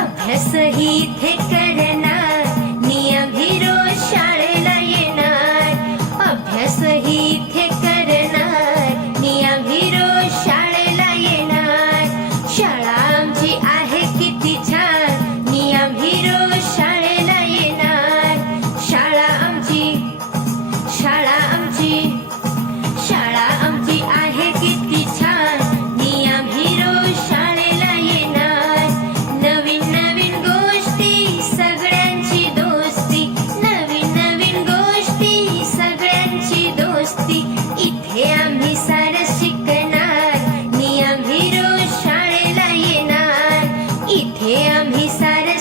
अभ्यासही थेट आम्ही सार येणार. इथे आम्ही सार